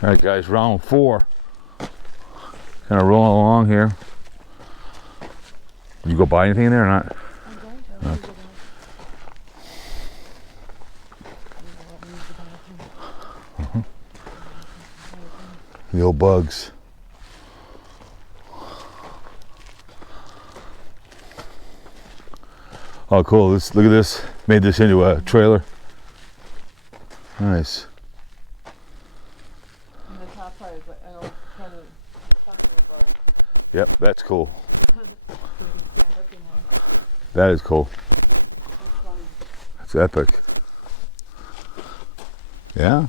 All right, guys, round 4. Kind of rolling along here. Did you go buy anything in there or not? I'm going to. Okay. The old bugs. Oh, cool. Look at this. Made this into a trailer. Nice. And the top part is like an old kind of chocolate bug. Yep, that's cool. So you can stand up in there. That is cool. That's fun. That's epic. Yeah.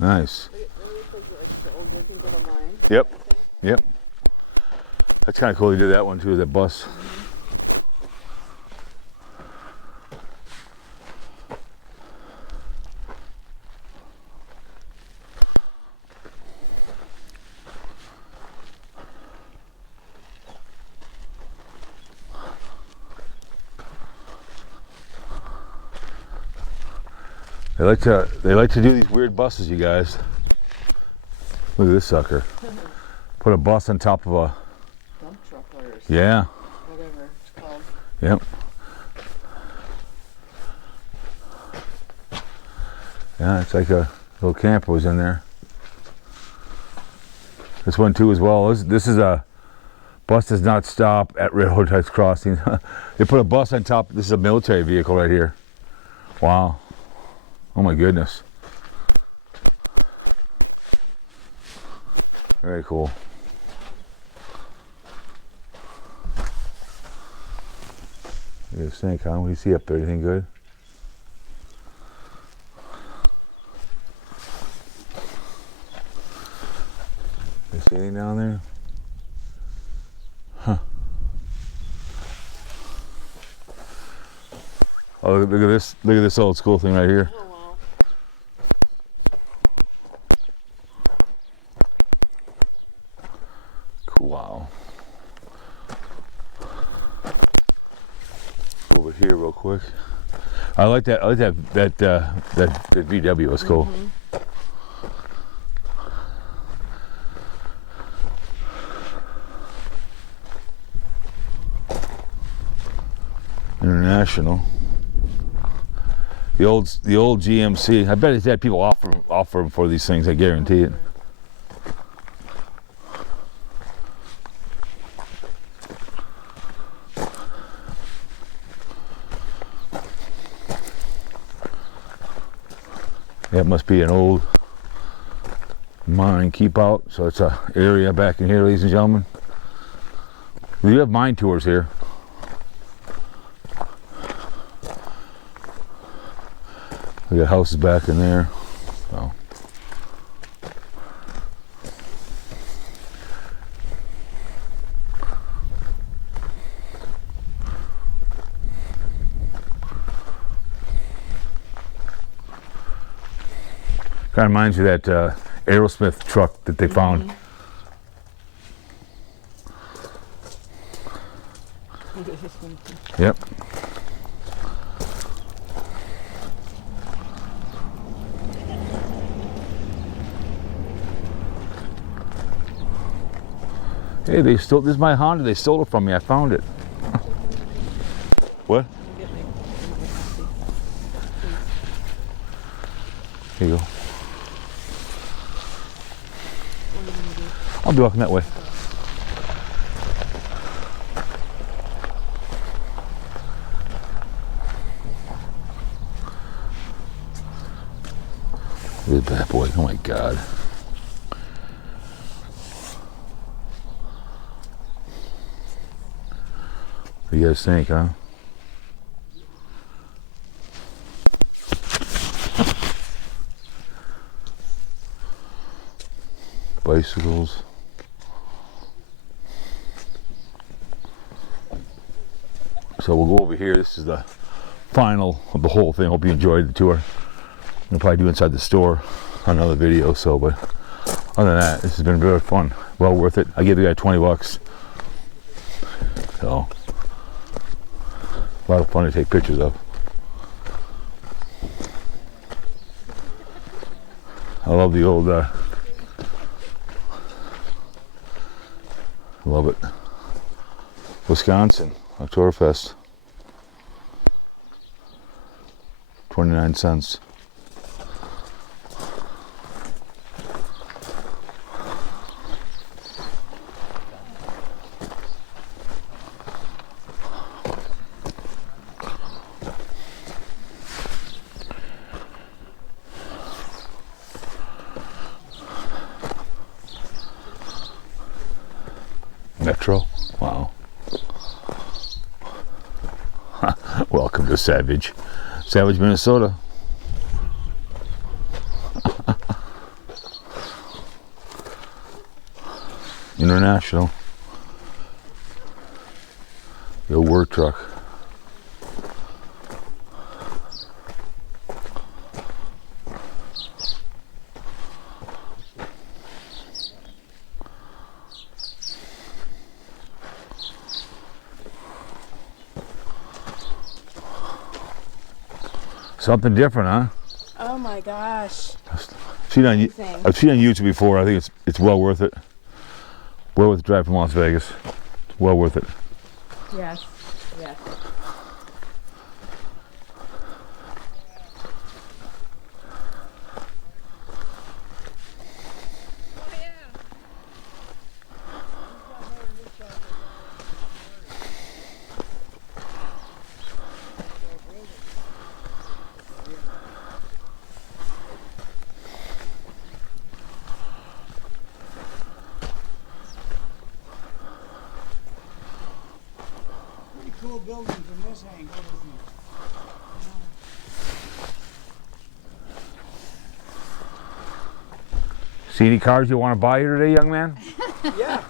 Nice. It really looks like the old workings of a mine. Yep. I think. Yep. That's kind of cool. You did that one too, that bus. They like to do these weird buses, you guys. Look at this sucker. Put a bus on top of a Dump truck or yeah. whatever it's called. Yep. Yeah, it's like a little camper was in there. This one too as well. This is a bus does not stop at railroad type crossings. They put a bus on top. This is a military vehicle right here. Wow. Oh my goodness. Very cool. Look at this thing, Colin. What do you see up there? Anything good? You see anything down there? Huh. Oh, look at this. Look at this old school thing right here. Oh wow. Cool. Wow. Go over here real quick. I like that. I like that VW. It's cool. Mm-hmm. International. The old GMC. I bet he's had people offer him for these things. I guarantee it. That must be an old mine keep out. So it's a area back in here, ladies and gentlemen. We have mine tours here. We got houses back in there. So. Kind of reminds you of that Aerosmith truck that they found. Yep. Hey, they stole, this is my Honda, they stole it from me, I found it. What? Here you go. I'll be walking that way. Look at that boy, oh my God. What do you guys think, huh? Bicycles. So we'll go over here. This is the final of the whole thing. Hope you enjoyed the tour. I'll probably do inside the store on another video. So, but other than that, this has been very fun. Well worth it. I gave the guy 20 bucks. So, a lot of fun to take pictures of. I love the old, love it. Wisconsin, Oktoberfest. 29 cents. Metro? Wow. Welcome to Savage, Minnesota. International. The work truck. Something different, huh? Oh my gosh. I've seen on YouTube before. I think it's well worth it. Well worth the drive from Las Vegas. It's well worth it. Yes. Yes. Cool building from this angle, isn't it? See any cars you want to buy here today, young man? Yeah.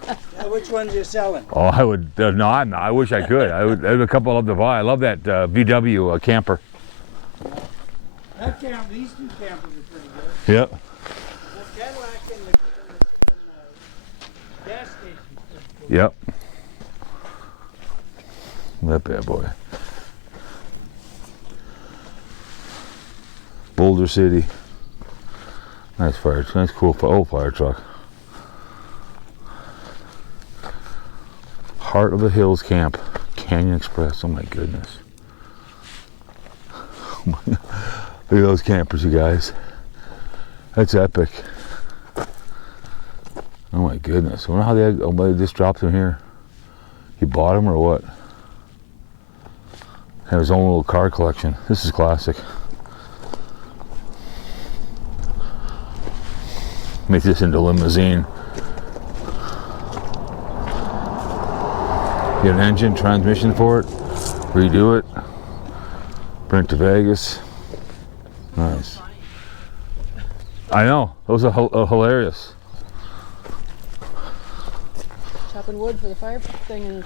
Which ones you selling? Oh, I would. No, I'm not. I wish I could. I have a couple of them to buy. I love that VW camper. That camper, these two campers are pretty good. Yep. The Cadillac and the gas station. Yep. That bad boy. Boulder City. Nice cool old fire truck. Heart of the Hills Camp, Canyon Express. Oh my goodness. Look at those campers, you guys. That's epic. Oh my goodness. I wonder how they just dropped them here. He bought them or what? Have his own little car collection. This is classic. Make this into a limousine. Get an engine, transmission for it, redo it, bring it to Vegas. Nice. I know, those are hilarious. Chopping wood for the fire thing and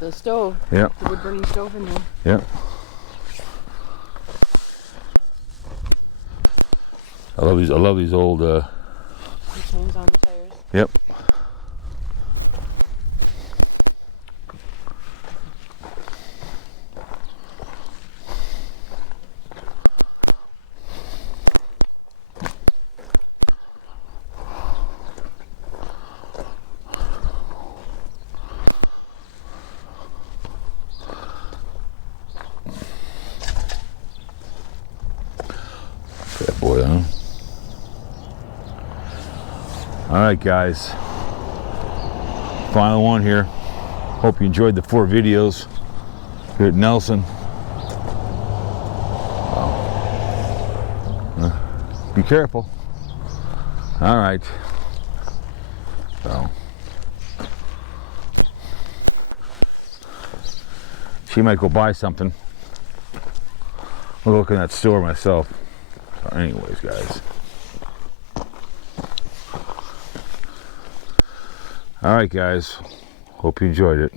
the stove. Yep. The wood burning stove in there. Yep. I love these old The chains on the tires. Yep. Bad boy, huh? All right, guys. Final one here. Hope you enjoyed the 4 videos here at Nelson. Be careful. All right. So, she might go buy something. I'll look in that store myself. So anyways, guys. All right, guys. Hope you enjoyed it.